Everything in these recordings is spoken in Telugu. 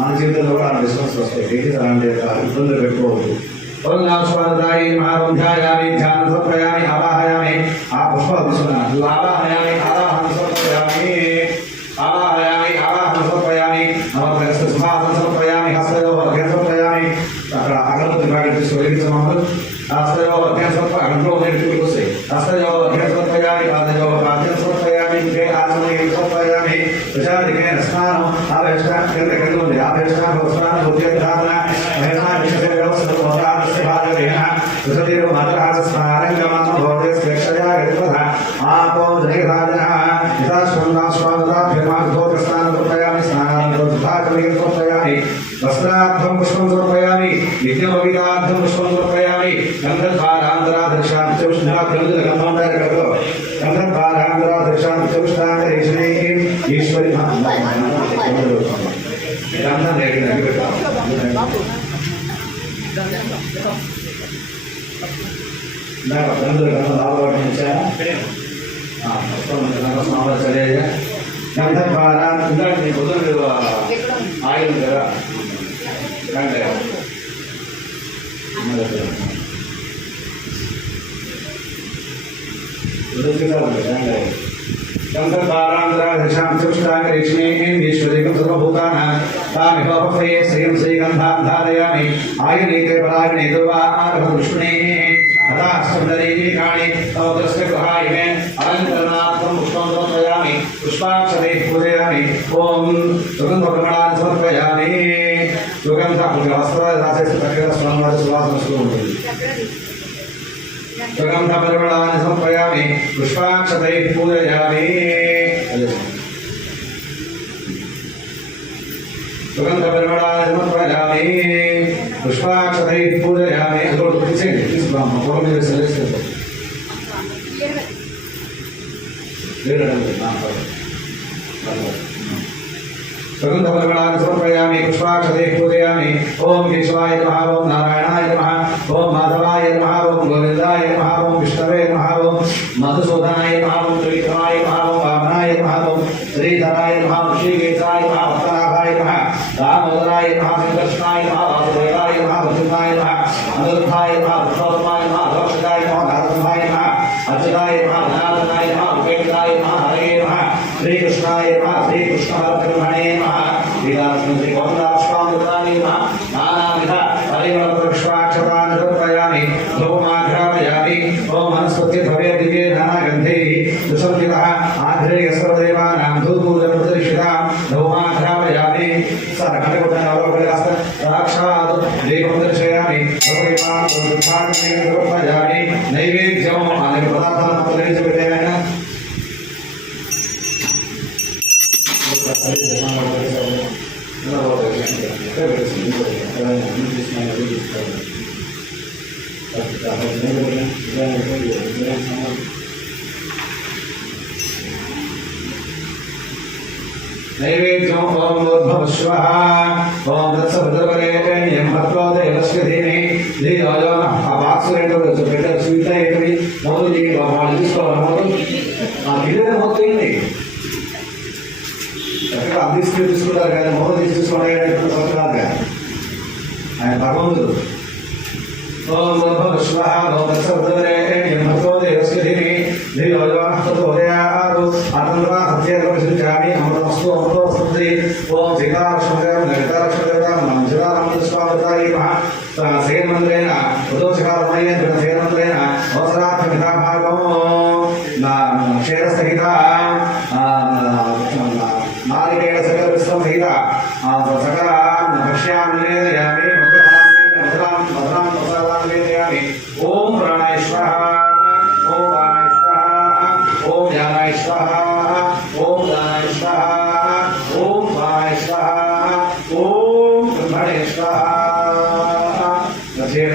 మన జీవితంలో కూడా ఆ విశ్వాసం వస్తాయి. ఏంటి అలాంటి ఇబ్బందులు పెట్టుకోవద్దు. స్వాదాయి మహారుధ్యాయామి ధ్యాన సమర్పయామి ఆవాహయామి ఆ పుష్పాలు తీసుకున్నాను. ఆవాహయామి గంధద్వారాంతరాదర్శాం చౌష్ణాగరేషణే ఈశ్వరి గంధం నేటి నగి ఇందాక గంధులు గంధం బాగా ఇచ్చారా? మొత్తం ఇందాక నీ ఆయిల్ కదా. शङ्करपारान्तरा तेषां चक्षुता करिष्णेन् ईश्वरीकं तत्र भूतानां तामिव अपह्वये श्रियं श्रीगन्धान् धारयामि आयुनेते परायणे दुर्वाहारभदृष्णे अतः सुन्दरीकाणि तव दृश्य गृहायमे अलङ्करणार्थं पुष्पं समर्पयामि पुष्पाक्षरैः पूजयामि ॐ सुगन्धप्रमाणान् समर्पयामि सुगन्धवस्त्रदासे सुवासनस्तु వస్త్రాలు రాసేస్తే చక్కగా స్వామివారి సువాసన వస్తూ ఉంటుంది సుగంధ పరిమళాన్ని సమర్పయామి పుష్పాక్షతై పూజయామి సుగంధ పరిమళాన్ని సమర్పయామి పుష్పాక్షతై పూజయామి అదొకటి తీసేయండి తీసుకురామ్మ పొలం మీద సెలవుస్తుంది సుగంధ गगन्धवल्लभान् समर्पयामि पुष्पाक्षते पूजयामि ॐ केशवाय नमः नारायणाय नमः ॐ माधवाय नमः ॐ गोविन्दाय नमः ॐ विष्णवे नमः ॐ मधुसूदनाय नमः ॐ त्रिविक्रमाय वामनाय नमः श्रीधराय नमः ॐ श्रीकेशाय नमः नमः रामोदराय नमः श्रीकृष्णाय नमः नमः वसुधाय नमः నమః శ్రీ గోవిందాష్టామృతాని ఆ గిన్నె మొత్తం చక్కగా అందిస్తూ తీసుకుంటారు కానీ మొదలు తీసి తీసుకోవడం కాదు కానీ. ఆయన భగవంతుడు. ఓం ఉద్భవశ్వ ఓం దత్సభద్రవరేణ్యం హత్వా దేవస్య ధీని అమృతమస్తు అమృతమస్తుంది ఓం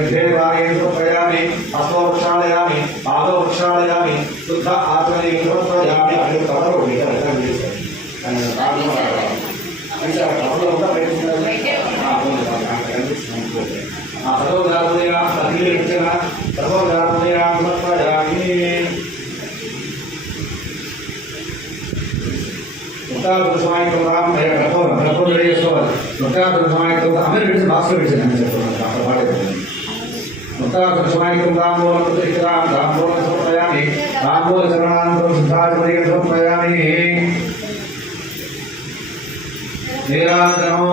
గర్భేవాగేంద్ర ప్రయామి అశ్వ వృక్షాలయామి పాద వృక్షాలయామి శుద్ధ ఆత్మని విధ్వంసయామి అనే కథలు సర్వోదారుదయాం సతీ రక్షణ సర్వోదారుదయాం సమర్పయామి ముక్తాపురుషమాయత్వం రామ రఘోర రఘోరేశ్వర ముక్తాపురుషమాయత్వం అమీర్ విడిచి భాస్కర్ విడిచి చెప్పారు सिद्धाकृष्णायं रामोलं प्रतिष्ठितां रामोलं समर्पयामि रामोलचरणानन्तरं सिद्धाकृतये समर्पयामि नीराजनो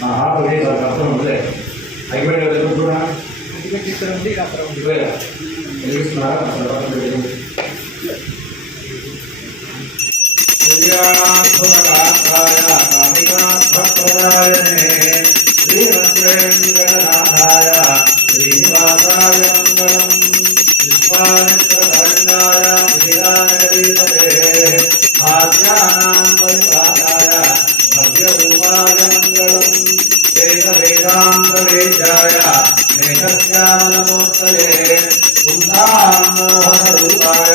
నా హార్ట్ లేదు అర్థం ఉండే అగ్గిపెట్టి వెతుకుంటున్నా అగ్గిపెట్టి ఇక్కడ ఉంది అక్కడ ఉంది వెళ్ళిస్తున్నారా श्रीरामसुमगात्राय कामिकात्मप्रदायने श्रीमन्त्रेङ्गनाथाय श्रीनिवासाय मङ्गलम् विश्वामित्रतरङ्गाय श्रीरामगरीपते भाग्यानाम् परिपालाय भव्यरूपाय मङ्गलम् वेदवेदान्तवेद्याय मेघस्यामलमूर्तये कुन्दान्मोहनरूपाय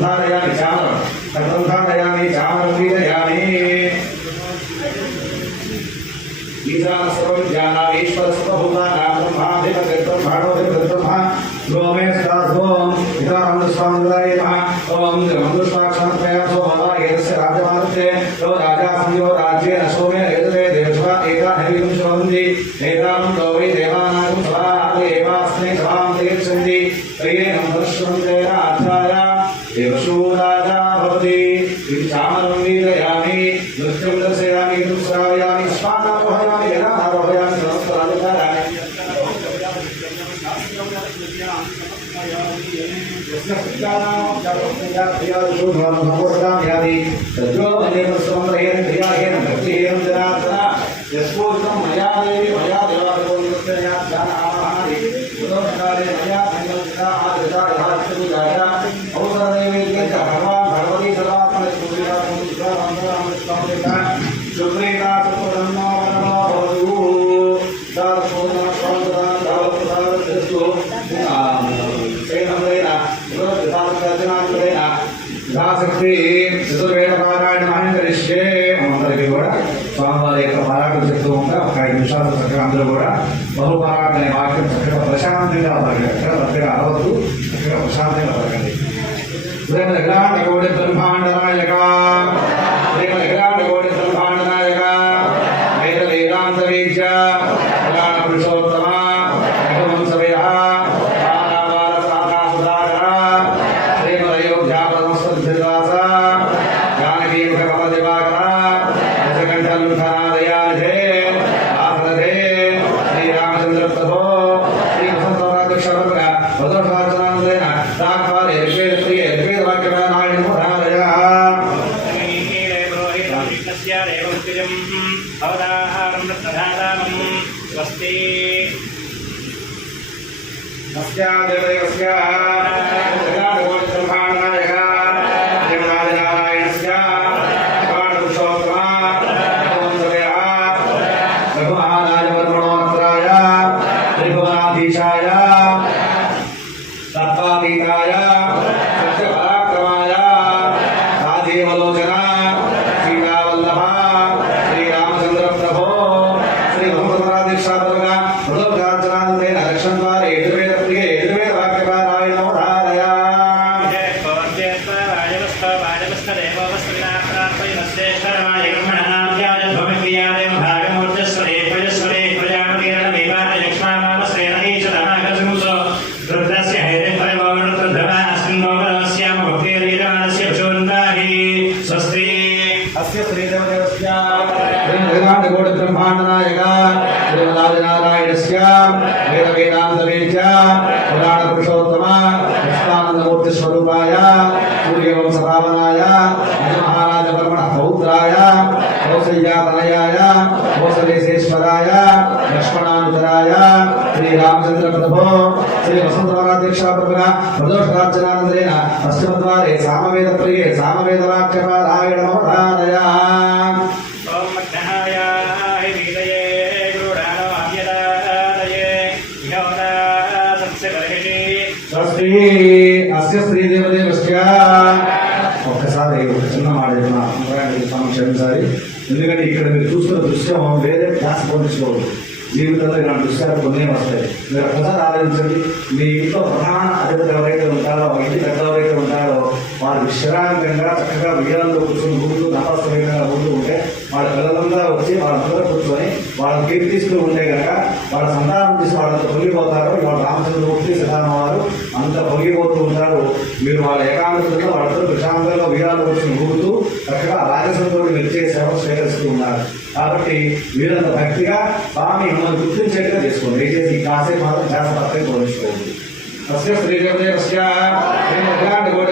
धिया धिया शोभाम नमोर्तां याति तद्यो मयेव समन्वयेन धिया येन भक्तिहेन जनार्दना यस्मोक्तं मया देवि मया देवागतो नित्यया ध्यानः मया పశ్చిమద్వారే సామవేద ప్రియే సామవేద వాక్యపారాయణ స్వస్తి అస్య ఒక్కసారి ఒక చిన్న మాట స్వామి క్షమించాలి. ఎందుకంటే ఇక్కడ మీరు చూస్తున్న దృశ్యం వేరే క్లాస్ పోల్చుకోవద్దు జీవితంలో ఇలాంటి దృశ్యాలు కొన్ని వస్తాయి. మీరు ఒక్కసారి ఆలోచించండి. మీ ఇంట్లో ప్రధాన అతిథులు ఎవరైతే ఉంటారో ఇంటి పెద్ద ఎవరైతే ఉంటారో వారు విశ్రాంతంగా చక్కగా విజయాల్లో కూర్చొని ఊళ్ళు నమస్కారంగా ఊళ్ళు ఉంటే వాళ్ళ పిల్లలందరూ వచ్చి వాళ్ళందరూ కూర్చొని వాళ్ళని కీర్తిస్తూ ఉంటే కనుక వాళ్ళ సంతానం తీసి వాళ్ళంత పొంగిపోతారు. వాళ్ళ రామచంద్రమూర్తి సీతారామ వారు అంత పొంగిపోతూ ఉంటారు. మీరు వాళ్ళ ఏకాంతంలో వాళ్ళతో ప్రశాంతంగా విజయాలు కూర్చొని ఊగుతూ చక్కగా రాజసంతో మెచ్చే సేవ స్వీకరిస్తూ ఉన్నారు. కాబట్టి మీరంత భక్తిగా స్వామి మిమ్మల్ని గుర్తించేట్టుగా చేసుకోండి. దయచేసి ఈ కాసేపు మాత్రం ధ్యాస పక్కన పోల్చుకోండి తస్య శ్రీదేవదేవస్య శ్రీమద్రాండకోటి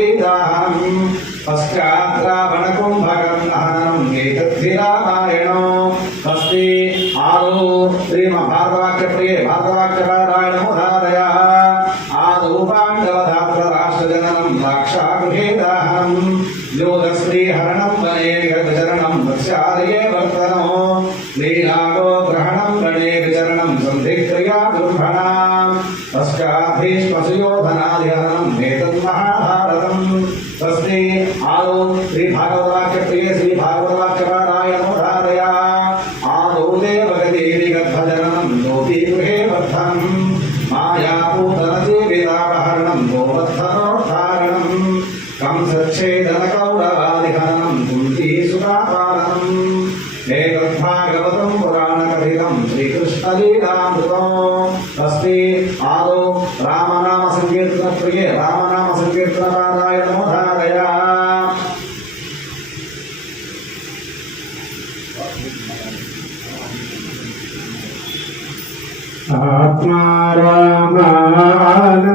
లంకాపురీదాహనం పశ్చాత్రావణకుంభకం స్వస్తి ఆదో రామనామ సంకీర్తన ప్రియే రామనామ సంకీర్తన పారాయణమో ధారయ ఆత్మా రామానందరమణ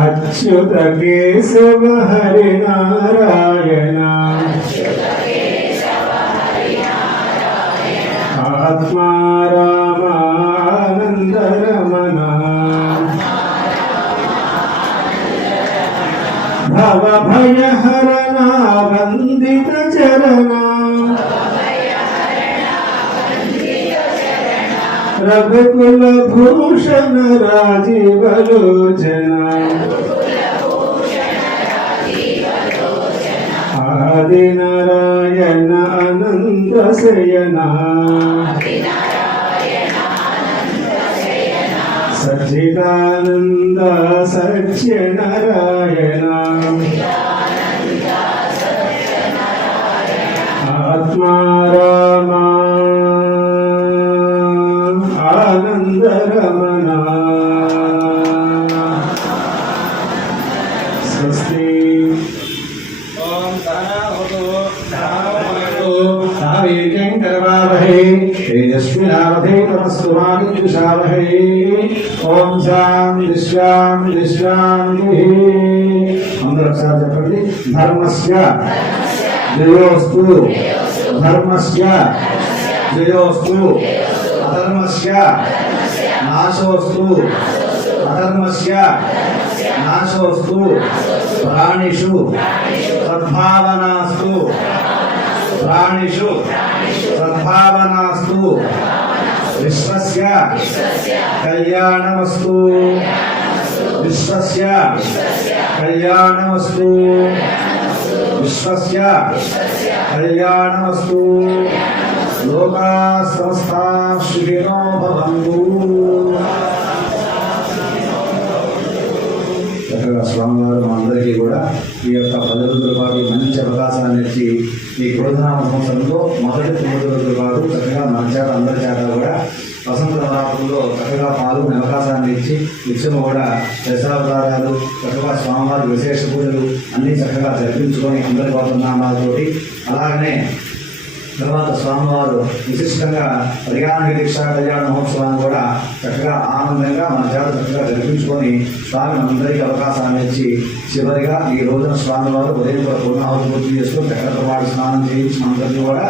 అచ్యుత కేశవ హరి నారాయణ ఆత్మా భవ భయ వందిత చరణ రఘుకుల భూషణ రాజీవలోచన ఆది నారాయణ అనంత శయన సచ్చిదానంద సత్యనారాయణ लक्ष्मीनारथेतमस्तुमानिषावहे ओम शांति शांति शांति। हम लोग जप कर धर्मस्य। जयोस्तु। धर्मस्य। जयोस्तु। अधर्मस्य। नाशोस्तु। अधर्मस्य। नाशोस्तु। प्राणिषु। सद्भावनास्तु। प्राणिषु। సద్భావనాస్తు విశ్వస్య. కళ్యాణమస్తు. విశ్వస్య. కళ్యాణమస్తు. విశ్వస్య. కళ్యాణమస్తు. లోకా సమస్తా సుఖినో భవంతు. చక్కగా స్వామివారు మనందరికీ కూడా ఈ యొక్క పది రోజుల పాటు మంచి అవకాశాన్ని ఇచ్చి ఈ క్రోధనామ మహోత్సవంలో మొదటి తొమ్మిది రోజులు పాటు చక్కగా మన చేత అందరి చేత కూడా వసంత రాత్రుల్లో చక్కగా పాల్గొనే అవకాశాన్ని ఇచ్చి ఇచ్చిన కూడా దశావతారాలు చక్కగా స్వామివారి విశేష పూజలు అన్నీ చక్కగా జరిపించుకొని అందరి గోపనామాలతోటి అలాగనే తర్వాత స్వామివారు విశిష్టంగా ప్రయాణ దీక్ష కళ్యాణ మహోత్సవాన్ని కూడా చక్కగా ఆనందంగా మన చేత చక్కగా జరిపించుకొని స్వామి అందరికీ అవకాశాన్ని ఇచ్చి చివరిగా ఈ రోజున స్వామివారు ఉదయం కూడా పూర్ణాహుతి పూర్తి చేసుకుని చక్కగా వాడు స్నానం చేయించి మనందరినీ కూడా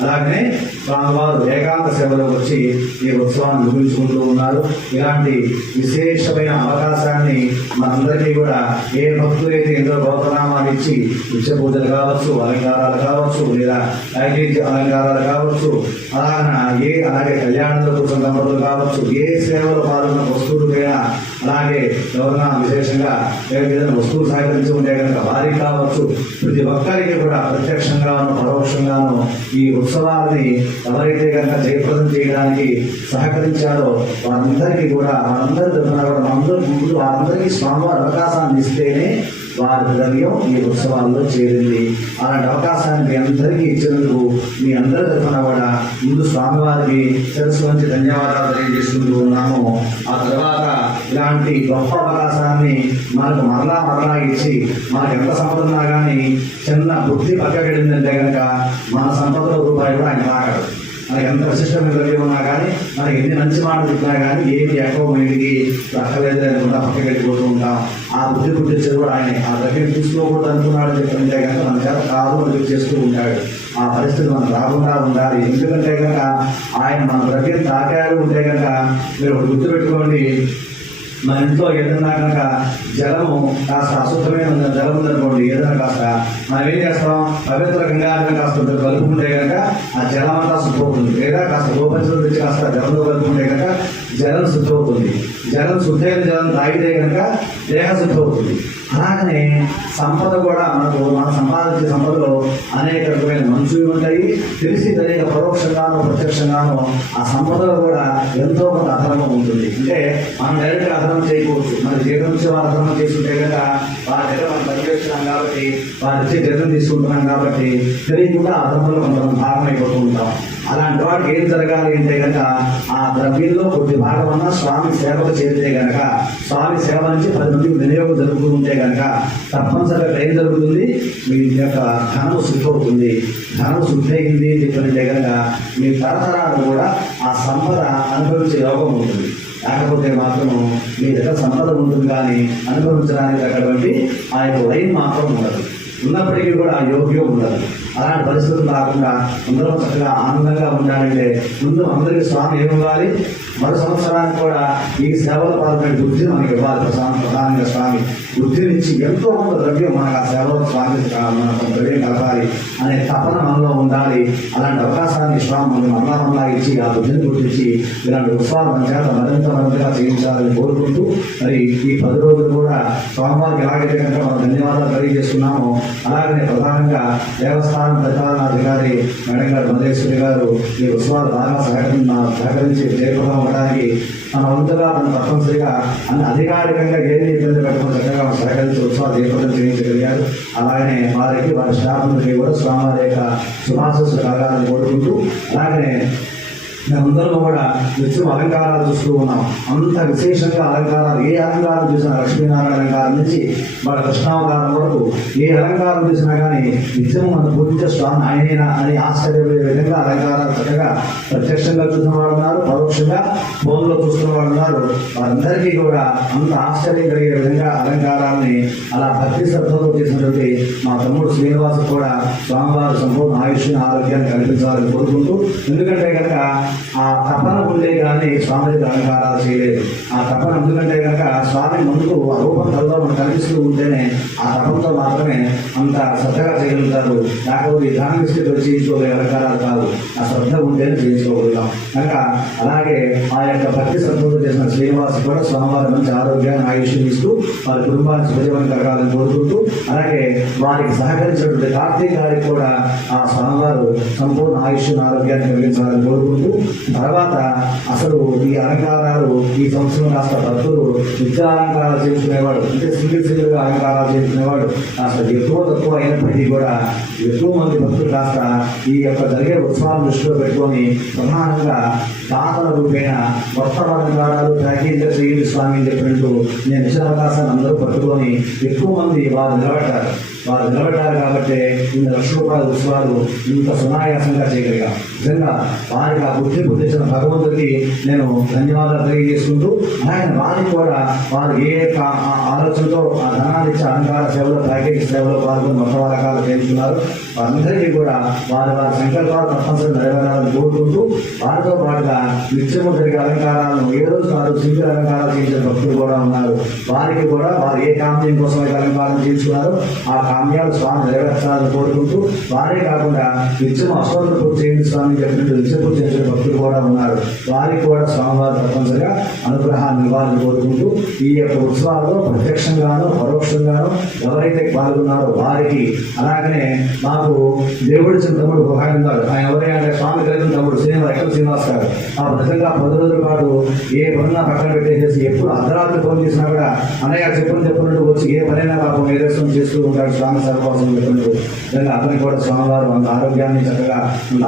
అలాగనే స్వామివారు ఏకాంత సేవలో వచ్చి ఈ ఉత్సవాన్ని ముగించుకుంటూ ఉన్నారు. ఇలాంటి విశేషమైన అవకాశాన్ని మనందరికీ కూడా ఏ భక్తులైతే ఇందులో గోపనామాలు ఇచ్చి నిత్య పూజలు కావచ్చు అలంకారాలు కావచ్చు లేదా ఐటీజీ అలంకారాలు కావచ్చు అలాగన ఏ అలాగే కళ్యాణంలో కూర్చున్న దంపతులు కావచ్చు ఏ సేవలు పాల్గొన్న వస్తువులకైనా అలాగే ఎవరైనా విశేషంగా ఏదైనా వస్తువులు సహకరించి ఉంటే కనుక వారికి కావచ్చు. ప్రతి ఒక్కరికి కూడా ప్రత్యక్షంగాను పరోక్షంగాను ఈ ఉత్సవాలని ఎవరైతే కనుక జయప్రదం చేయడానికి సహకరించారో వారందరికీ కూడా వారందరి తరఫున కూడా మనందరూ ముందు వారందరికీ స్వామివారి అవకాశాన్ని ఇస్తేనే వారి హృదయం ఈ ఉత్సవాల్లో చేరింది. అలాంటి అవకాశాన్ని మీ అందరికీ ఇచ్చినందుకు మీ అందరి తరఫున కూడా ముందు స్వామివారికి తెలుసు మంచి ధన్యవాదాలు తెలియజేసుకుంటూ ఉన్నాము. ఆ తర్వాత ఇలాంటి గొప్ప అవకాశాన్ని మనకు మరలా మరలా ఇచ్చి మనకు ఎంత సంపద ఉన్నా కానీ చిన్న బుద్ధి పక్కకెళ్ళిందంటే కనుక మన సంపదలో రూపాయి కూడా ఆయన రాగలదు మనకి ఎంత విశిష్టం ద్రవ్యం ఉన్నా కానీ మనకి ఎన్ని మంచి మాటలు చెప్పినా కానీ ఏది ఎక్కువ మైండ్కి దక్కలేదు అనుకుంటా పక్కకి వెళ్ళిపోతూ ఉంటాం. ఆ బుద్ధి పుట్టించేది కూడా ఆయన. ఆ దగ్గర తీసుకోకూడదు అనుకున్నాడు చెప్పంటే కనుక మన చేత కాదు అని చేస్తూ ఉంటాడు. ఆ పరిస్థితి మనకు రాకుండా ఉండాలి. ఎందుకంటే కనుక ఆయన మన ద్రవ్యం తాకారు ఉంటే కనుక మీరు ఒకటి గుర్తుపెట్టుకోండి. మా ఇంట్లో ఏదన్నా కనుక జలము కాస్త అశుద్ధమైన ఉన్న జలం ఉందనుకోండి ఏదైనా కాస్త మనం ఏం చేస్తాం? పవిత్ర గంగాధరం కాస్త కలుపుకుంటే కనుక ఆ జలం అంతా శుద్ధవుతుంది లేదా కాస్త గోపంచలు తెచ్చి కాస్త జలంలో కలుపుకుంటే కనుక జలం శుద్ధవుతుంది జలం శుద్ధమైన జలం తాగితే కనుక దేహ శుద్ధవుతుంది అలాగనే సంపద కూడా మనకు మన సంపాదించే సంపదలో అనేక రకమైన మంచులు ఉంటాయి. తెలిసి తెలియక పరోక్షంగానో ప్రత్యక్షంగానో ఆ సంపదలో కూడా ఎంతో కొంత అధర్మం ఉంటుంది. అంటే మనం డైరెక్ట్గా అధర్మం చేయకూడదు. మన జీవితం నుంచి వారు అధర్మం చేసుకుంటే కనుక వారి దగ్గర మనం పనిచేస్తున్నాం కాబట్టి వారి నుంచి జీతం తీసుకుంటున్నాం కాబట్టి తెలియకుండా ఆ అధర్మంలో మనం అయిపోతూ ఉంటాం. అలాంటి వాడికి ఏం జరగాలి అంటే కనుక ఆ ద్రవ్యంలో కొద్ది భాగమన్న స్వామి సేవకు చేరితే గనక స్వామి సేవ నుంచి పది మంది వినియోగం జరుగుతూ ఉంటే గనక తప్పనిసరిగా ఏం జరుగుతుంది? మీ యొక్క ధనము శుద్ధి అవుతుంది ధనము శుద్ధి అయింది చెప్పినట్టే కనుక మీ తరతరాలు కూడా ఆ సంపద అనుభవించే యోగం ఉంటుంది. కాకపోతే మాత్రం మీ దగ్గర సంపద ఉంటుంది కానీ అనుభవించడానికి తగ్గటువంటి ఆ యొక్క లైన్ మాత్రం ఉండదు. ఉన్నప్పటికీ కూడా ఆ యోగ్యం ఉండదు. అలాంటి పరిస్థితులు రాకుండా అందరూ చక్కగా ఆనందంగా ఉండాలంటే ముందు అందరికీ స్వామి ఏమివ్వాలి? మరో సంవత్సరానికి కూడా ఈ సేవల పాల్గొనే బుద్ధి మనకి ఇవ్వాలి. ప్రధానంగా స్వామి బుద్ధినిచ్చి ఎంతో కొంత ద్రవ్యం మనకు ఆ సేవలో స్వామి మన ద్రవ్యం కలపాలి అనే తపన మనలో ఉండాలి. అలాంటి అవకాశాన్ని స్వామి మనకి మరలా ఇచ్చి ఆ బుద్ధిని గుర్తించి ఇలాంటి ఉత్సవాలు మన చేత మరింత మరింతగా చేయించాలని కోరుకుంటూ మరి ఈ పది రోజులు కూడా స్వామివారికి ఎలాగైతే కనుక మనం ధన్యవాదాలు తెలియజేస్తున్నామో అలాగనే ప్రధానంగా దేవస్థానం ప్రధాన పరిపాలనాధికారి మేడం గారు మధేశ్వరి గారు ఈ ఉత్సవాలు బాగా సహకరించిన సహకరించి జయప్రదం ఉండడానికి తన వంతుగా మనం తప్పనిసరిగా అన్ని అధికారికంగా ఏది ఇబ్బంది పెట్టకుండా చక్కగా సహకరించి ఉత్సవాలు జయప్రదం చేయించగలిగారు. అలాగనే వారికి వారి స్టాఫ్ నుండి కూడా స్వామివారి యొక్క శుభాశస్సు కాగాలని కోరుకుంటూ అలాగనే మేమందరం కూడా నిత్యం అలంకారాలు చూస్తూ ఉన్నాం. అంత విశేషంగా అలంకారాలు ఏ అలంకారం చూసినా లక్ష్మీనారాయణ అలంకారం నుంచి వాళ్ళ కృష్ణావతారం వరకు ఏ అలంకారం చూసినా కానీ నిత్యం మన పూజించే స్వామి ఆయనేనా అని ఆశ్చర్యపోయే విధంగా అలంకారాలు చక్కగా ప్రత్యక్షంగా చూసిన వాళ్ళు ఉన్నారు పరోక్షంగా ఫోన్లో చూస్తున్న వాళ్ళు ఉన్నారు. వారందరికీ కూడా అంత ఆశ్చర్యం కలిగే విధంగా అలంకారాన్ని అలా భక్తి శ్రద్ధతో చేసినటువంటి మా తమ్ముడు శ్రీనివాస్ కూడా స్వామివారి సంపూర్ణ ఆయుష్ని ఆరోగ్యాన్ని కల్పించాలని కోరుకుంటూ ఎందుకంటే కనుక time. ఆ తపన ఉండే కానీ స్వామి అలంకారాలు చేయలేదు. ఆ తపన ఎందుకంటే కనుక స్వామి ముందుకు ఆ రూపం కల్లో మనకు కనిపిస్తూ ఉంటేనే ఆ తపంతో మాత్రమే అంత శ్రద్ధగా చేయగలుగుతారు. లేకపోతే ధ్యానం స్థితి వచ్చి చేయించుకోగలిగే అలంకారాలు కాదు ఆ శ్రద్ధ ఉంటేనే చేయించుకోగలుగుతాం. కనుక అలాగే ఆ యొక్క భక్తి శ్రద్ధతో చేసిన శ్రీనివాస్ కూడా స్వామివారి మంచి ఆరోగ్యాన్ని ఆయుష్యం ఇస్తూ వారి కుటుంబాన్ని సుఖజీవనం కలగాలని కోరుకుంటూ అలాగే వారికి సహకరించినటువంటి కార్తీక్ గారికి కూడా ఆ స్వామివారు సంపూర్ణ ఆయుష్యం ఆరోగ్యాన్ని కలిగించాలని కోరుకుంటూ తర్వాత అసలు ఈ అలంకారాలు ఈ సంవత్సరం కాస్త భక్తులు విద్యా అలంకారాలు చేసుకునేవాడు అంటే సింగిల్ సింగిల్గా అలంకారాలు చేసుకునేవాడు కాస్త ఎక్కువ తక్కువ అయినప్పటికీ కూడా ఎక్కువ మంది భక్తులు కాస్త ఈ యొక్క జరిగే ఉత్సవాలు దృష్టిలో పెట్టుకొని ప్రధానంగా దాతల రూపేణ కొత్త అలంకారాలు ప్యాకేజీలు చేయండి స్వామి అని చెప్పినట్టు నేను ఇచ్చిన అవకాశాన్ని అందరూ పట్టుకొని ఎక్కువ మంది వారు నిలబడ్డారు. వారు నిలబడ్డారు కాబట్టి ఇంత లక్ష రూపాయల ఉత్సవాలు ఇంత సునాయాసంగా చేయగలిగాం. నిజంగా వారికి ఆ బుద్ధి బుద్ధించిన భగవంతుడికి నేను ధన్యవాదాలు తెలియజేసుకుంటూ ఆయన వారికి కూడా వారు ఏ ఆలోచనతో ఆ ధనాన్ని ఇచ్చే అలంకార సేవలో ప్యాకేజ్ సేవలో పాల్గొని మొత్తం రకాలు చేస్తున్నారు వారందరికీ కూడా వారి వారి సంకల్పాలు తప్పనిసరి నెరవేరాలని కోరుకుంటూ వారితో పాటుగా నిత్యము జరిగే అలంకారాలను ఏ రోజు వారు సింగిల్ అలంకారాలు చేసిన భక్తులు కూడా ఉన్నారు. వారికి కూడా వారు ఏ కామ్యం కోసం అయితే అలంకారం చేయించుకున్నారో ఆ కామ్యాలు స్వామి నెరవేర్చాలని కోరుకుంటూ వారే కాకుండా నిత్యం అశ్వత పూజ చేయండి స్వామి చెప్పినట్టు నిత్య పూజ చేసిన భక్తులు కూడా ఉన్నారు. వారికి కూడా స్వామివారు తప్పనిసరిగా అనుగ్రహాన్ని ఇవ్వాలని కోరుకుంటూ ఈ యొక్క ఉత్సవాల్లో ప్రత్యక్షంగాను పరోక్షంగాను ఎవరైతే పాల్గొన్నారో వారికి అలాగనే మాకు దేవుడి చిన్న తమ్ముడు ఒక ఆయన ఉన్నారు ఆయన ఎవరైనా స్వామి కలిగిన తమ్ముడు శ్రీనివాస్ ఎక్కడ శ్రీనివాస్ గారు. ఆ విధంగా పది రోజుల పాటు ఏ పనున్నా పక్కన పెట్టేసేసి ఎప్పుడు అర్ధరాత్రి ఫోన్ చేసినా కూడా అనయ్య చెప్పని చెప్పినట్టు వచ్చి ఏ పనైనా పాపం ఏదేశం చేస్తూ ఉంటాడు స్వామి సార్ కోసం చెప్పినట్టు అతనికి కూడా స్వామివారు అంత ఆరోగ్యాన్ని చక్కగా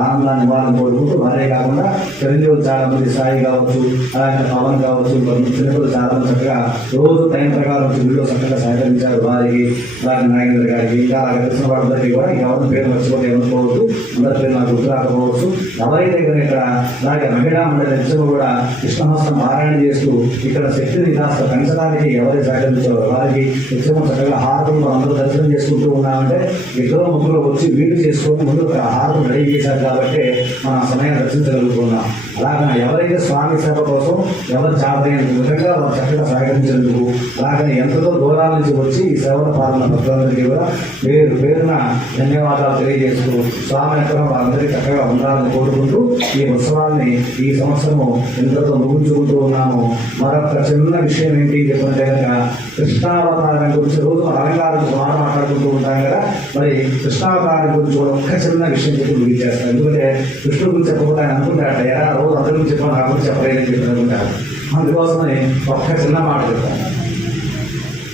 ఆనందాన్ని ఇవ్వాలని కోరుకుంటూ వారే కాకుండా చిరంజీవులు చాలా మంది సాయి కావచ్చు అలాగే పవన్ కావచ్చు కొంతమంది చిన్నపిల్లలు చాలా మంది చక్కగా రోజు టైం ప్రకారం వచ్చి వీడియో చక్కగా సహకరించారు వారికి అలాగే నాగేంద్ర గారికి ఇంకా అలాగే తెలిసిన వాళ్ళందరికీ కూడా ఎవరి పేరు మర్చిపోతే ఏమనుకోవచ్చు అందరి పేరు నాకు గుర్తు రాకపోవచ్చు. ఎవరి దగ్గర ఇక్కడ అలాగే మహిళా మండలి కూడా కృష్ణహస్తం పారాయణ చేస్తూ ఇక్కడ శక్తిని కాస్త పెంచడానికి ఎవరి సహకరించారో వారికి నిత్యం చక్కగా హారతులు అందరూ దర్శనం చేసుకుంటూ ఉన్నామంటే ఇద్దరు ముగ్గురు వచ్చి వీలు చేసుకొని ముందు హారతులు రెడీ చేశారు కాబట్టి మనం ఆ సమయం రక్షించగలుగుతున్నాం. అలాగే ఎవరైతే స్వామి సేవ కోసం ఎవరు చాలైన విధంగా వారు చక్కగా సహకరించేందుకు అలాగే ఎంతతో దూరాల నుంచి వచ్చి ఈ సేవల పాల్గొన్న భక్తులందరికీ కూడా పేరు పేరున ధన్యవాదాలు తెలియజేస్తూ స్వామి ఎక్కడ వారందరికీ చక్కగా ఉండాలని కోరుకుంటూ ఈ ఉత్సవాన్ని ఈ సంవత్సరము ఎంతతో ముగించుకుంటూ ఉన్నాము మరొక చిన్న విషయం ఏంటి చెప్పంటే కనుక కృష్ణావతారం గురించి రోజు అలంకారం ద్వారా మాట్లాడుకుంటూ ఉంటాం కదా మరి కృష్ణావతారం గురించి కూడా ఒక్క చిన్న విషయం చెప్పి ముగించేస్తాను ఎందుకంటే కృష్ణుడు గురించి చెప్పకుండా ఆయన అనుకుంటాడు ఎలా రోజు అందరి గురించి చెప్పాను నా గురించి చెప్పలేదని చెప్పి అనుకుంటారు. అందుకోసమే ఒక్క చిన్న మాట చెప్తాను.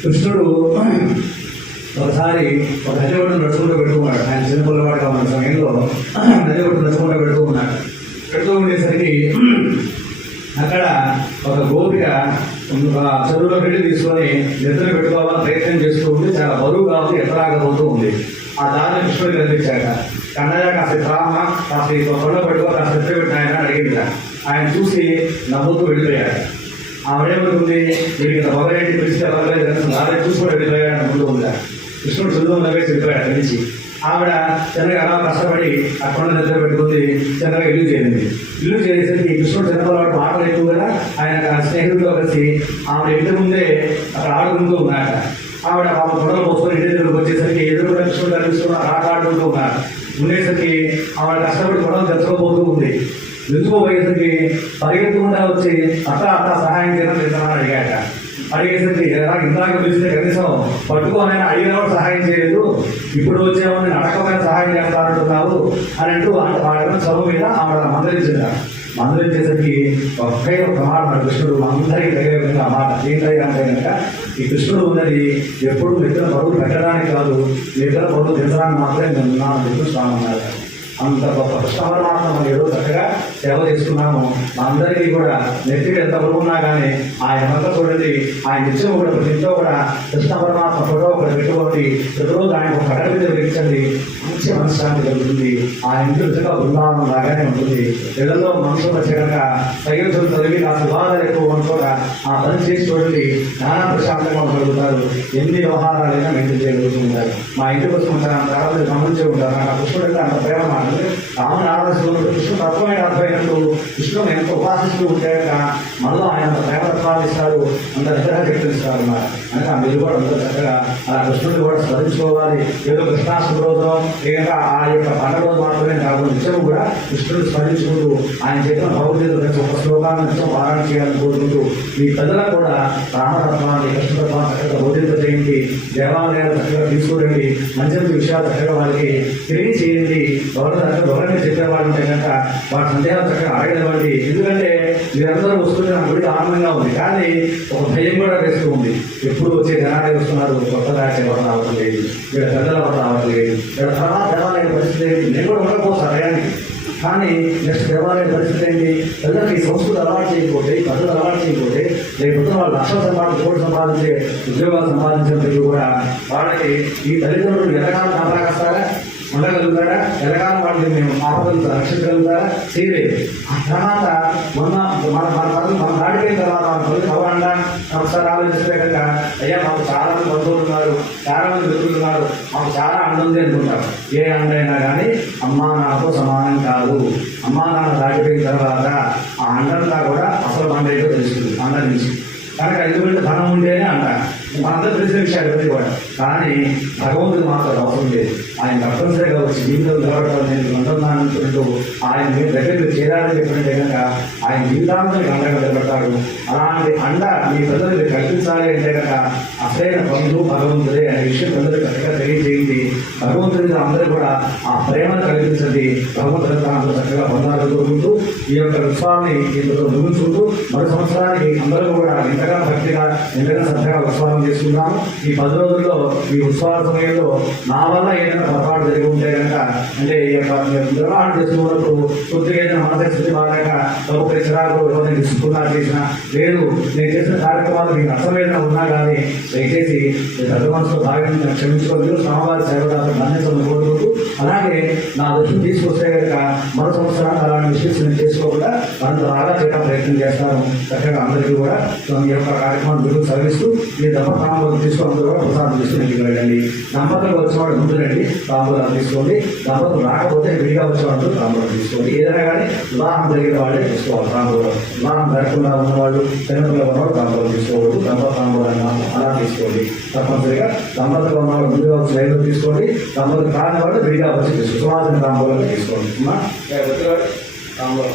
కృష్ణుడు ఒకసారి ఒక నది నడుచుకుంటూ పెట్టుకున్నాడు. ఆయన ఆయన చిన్నపిల్లవాడుగా ఉన్న సమయంలో నది నడుచుకుంటూ పెట్టుకున్నాడు. పెడుతూ ఉండేసరికి అక్కడ ఒక గోపిక చెరువులో వెళ్ళి తీసుకొని నిద్ర పెట్టుకోవాలని ప్రయత్నం చేస్తూ ఉంది చాలా బరువు కాబట్టి ఎత్తరాకపోతూ ఉంది. ఆ దారిని కృష్ణుడికి కనిపించాక కన్నయ్య కాస్త రామ కాస్త ఈ కొండ పెట్టుకో కాస్త ఎత్త పెట్టాయని ఆయన అడిగింది ఆయన చూసి నవ్వుతూ వెళ్ళిపోయాడు. ఆవిడేమంటుంది వీడికి మొదలైన పిలిస్తే ఎవరు నాదే చూసుకొని వెళ్ళిపోయాడు అనుకుంటూ ఉందా? కృష్ణుడు సుధువులో వేసి వెళ్ళిపోయాడు అక్కడి నుంచి ఆవిడ చిన్నగా అలా కష్టపడి ఆ కొండ నిద్ర పెట్టుకుంది చిన్నగా ఇల్లు చేరింది ఇల్లు చేసేసరికి కృష్ణుడు చిన్నపిల్లవాడు ఆటలు ఎక్కువ కదా? ఆయన స్నేహితులతో కలిసి ఆవిడ ఇంటి ముందే అక్కడ ఆడుకుంటూ ఉన్నాక ఆవిడ పాప గొడవలు పోసుకొని ఇంటి దగ్గరకు వచ్చేసరికి ఎదురుగా కృష్ణుడు కనిపిస్తున్న ఆట ఆడుకుంటూ ఉన్నారు ఉండేసరికి ఆవిడ కష్టపడి గొడవలు తెచ్చుకోబోతూ ఉంది. ఎందుకు పోయేసరికి పరిగెత్తుకుండా వచ్చి అత్త అత్త సహాయం చేయడం చేస్తామని అడిగాట అడిగేసరికి ఎలా ఇందాక పిలిస్తే కనీసం పట్టుకోనైనా అడిగిన కూడా సహాయం చేయలేదు. ఇప్పుడు వచ్చేవాడిని నడకమైన సహాయం చేస్తానంటున్నావు అని అంటూ అంటే చదువు మీద ఆవిడ మందరించిందా మందరించేసరికి ఒకే ఒక మాట మన కృష్ణుడు అందరికీ తగిన విధంగా మాట ఏంటంటే కనుక ఈ కృష్ణుడు ఉన్నది ఎప్పుడు నిద్ర పరువు పెట్టడానికి కాదు నిద్ర పరువు దించడానికి మాత్రమే నేను ఉన్నాను స్వామి అన్నారు అంత గొప్ప కృష్ణ మనం ఏదో చక్కగా సేవ చేసుకున్నాము మా అందరికీ కూడా నెత్తికి ఎంత బరువు ఉన్నా కానీ ఆయన మంతా చూడండి ఆయన నిత్యం కూడా ప్రతి ఇంట్లో కూడా కృష్ణ పరమాత్మ ఫోటో ఒకటి పెట్టుకోండి. ప్రతిరోజు ఆయన ఒక కట్ట మీద వెలిగించండి. మంచి మనశ్శాంతి కలుగుతుంది. ఆ ఇంటి నిజంగా బృందావనం లాగానే ఉంటుంది. ఇళ్ళలో మనసు వచ్చాక ప్రయోజనం తొలగి ఆ సుబాధలు ఎక్కువ కూడా ఆ పని చేసి చూడండి. నానా ప్రశాంతంగా ఉండగలుగుతారు. ఎన్ని వ్యవహారాలైనా మెయింటైన్ చేయగలుగుతుంటారు మా ఇంటికి వచ్చిన తర్వాత గమనించే ఉంటారు. నాకు ఆ కృష్ణుడు అంత ప్రేమ మాట రాముని ఆదర్శంలో కృష్ణ తత్వమైన అర్థమైనట్టు కృష్ణుడు ఎంత ఉపాసిస్తూ ఉంటాక మనలో ఆయన అంత ప్రేమ తత్వాలు ఇస్తారు అంత నిగ్రహ శక్తులు ఇస్తారు అంటే ఆ మీరు కూడా అంత చక్కగా ఆ కృష్ణుడిని కూడా స్మరించుకోవాలి. ఏదో కృష్ణాష్టమి రోజు లేదా ఆ యొక్క పండుగ రోజు మాత్రమే కాకుండా నిత్యం కూడా కృష్ణుడిని స్మరించుకుంటూ ఆయన చేసిన భగవద్గీత గురించి ఒక శ్లోకాన్ని నిత్యం పారాయణ చేయాలని కోరుకుంటూ మీ ప్రజలకు కూడా రామతత్వాన్ని కృష్ణతత్వాన్ని చక్కగా బోధింపజేయండి. దేవాలయాలు చక్కగా తీసుకురండి. మంచి మంచి విషయాలు చక్కగా వాళ్ళకి తెలియజేయండి. చేయండి ఎవరు ఎవరైనా చెప్పేవాళ్ళు ఉంటే కనుక వాటి సందేహాలు చక్కగా అడగనివ్వండి. ఎందుకంటే మీరందరూ వస్తుంటే నాకు గుడి ఆనందంగా ఉంది. కానీ ఒక భయం కూడా వేస్తూ ఉంది. ఎప్పుడు వచ్చే జనాలే వస్తున్నారు? కొత్త దాటి ఎవరు రావడం లేదు. ఇక్కడ పెద్దలు ఎవరు రావడం లేదు. ఇక్కడ తర్వాత దేవాలయ పరిస్థితి ఏంటి? నేను కూడా ఉండకపోతే అడగానికి కానీ నెక్స్ట్ దేవాలయ పరిస్థితి ఏంటి? పిల్లలకి సంస్కృతి అలవాటు చేయకపోతే ఈ అలవాటు చేయకపోతే లేకపోతే వాళ్ళు లక్షలు సంపాదించి కోటి సంపాదించే ఉద్యోగాలు సంపాదించినప్పటికీ కూడా వాళ్ళకి ఈ తల్లిదండ్రులు ఎదగాలని సంపాదిస్తారా ఉండగలుగుతారా ఎదగాలని వాళ్ళని మేము ఆపగలుగుతారా రక్షించగలుగుతారా చేయలేదు. ఆ తర్వాత మొన్న మన మన పదవి మన దాటిపోయిన తర్వాత మన పదవి అవ్వండా ఒకసారి ఆలోచిస్తే కనుక అయ్యా మాకు చాలా మంది బంధువులు ఉన్నారు చాలా మంది మిత్రులు ఉన్నారు మాకు చాలా అండంది అనుకుంటారు. ఏ అండైనా కానీ అమ్మా నాన్నతో సమానం కాదు. అమ్మా నాన్న దాటిపోయిన తర్వాత ఆ అండంతా కూడా అసలు బండ ఏంటో తెలుస్తుంది అండ నుంచి కనుక ఎందుకంటే ధనం ఉంటేనే అంట. మనందరూ తెలిసిన విషయాలు ఇవన్నీ కూడా. కానీ భగవంతుడు మాత్రం ఆయన తప్పనిసరిగా వచ్చి జీవితం నిలబడటం నేను అంటున్నానంటూ ఆయన మీ దగ్గరికి చేరాలని చెప్పినట్టే కనుక ఆయన జీవితాంతం అండగా నిలబడతాడు. అలాంటి అండ మీ ప్రజలకు కల్పించాలి అంటే కనుక అసలైన బంధు భగవంతుడే అనే విషయం అందరూ చక్కగా తెలియజేయండి. భగవంతుడికి అందరూ కూడా ఆ ప్రేమను కలిగించండి. భగవంతుడు తాను చక్కగా బంధాలు కోరుకుంటూ ఈ యొక్క ఉత్సవాన్ని ఇంతలో ముగించుకుంటూ మరో సంవత్సరానికి అందరూ కూడా ఎంతగా భక్తిగా ఎంతగా శ్రద్ధగా ఉత్సవం చేసుకున్నాము ఈ పది రోజుల్లో ఈ ఉత్సవాల సమయంలో నా వల్ల ఏదైనా పొరపాటు జరిగి ఉంటే కనుక అంటే ఈ యొక్క నిర్వహణ చేసుకున్నప్పుడు కొద్దిగా ఏదైనా మనసు స్థితి బాగాక ఒక చిరాకు ఎవరైనా తీసుకున్నా చేసినా లేదు నేను చేసిన కార్యక్రమాలు మీకు నష్టమైన ఉన్నా కానీ దయచేసి మీ మనసులో భాగంగా క్షమించుకోలేదు స్వామివారి సేవ దాకా మన్నించమని కోరుకుంటూ అలాగే నా దృష్టిని తీసుకొస్తే కనుక మరో సంవత్సరానికి అలాంటి విషయం నేను చేసుకోకుండా అంత బాగా చేయడం ప్రయత్నం చేస్తాను. చక్కగా అందరికీ కూడా మీ యొక్క కార్యక్రమం మీరు సర్విస్తూ మీ దంపతాంబూలం తీసుకోవడం అందరూ కూడా ప్రసాదం తీసుకుని ఇంటికి వెళ్ళండి. దంపతులు వచ్చేవాడు ముందునండి తాంబూలాలు తీసుకోండి. దంపతులు రాకపోతే విడిగా వచ్చేవాళ్ళు తాంబూలం తీసుకోండి. ఏదైనా కానీ వివాహం జరిగిన వాళ్ళే తీసుకోవాలి తాంబూలం వివాహం జరగకుండా ఉన్నవాళ్ళు చిన్నపిల్లలు ఉన్నవాళ్ళు తాంబూలం తీసుకోకూడదు. దంపత తాంబూలం అలా తీసుకోండి. తప్పనిసరిగా దంపతులు ఉన్నవాళ్ళు ముందుగా వచ్చి తీసుకోండి. దంపతులు కాని వాళ్ళు విడిగా వచ్చి తీసుకోండి. సువాసన తాంబూలం తీసుకోండి తాంబూలం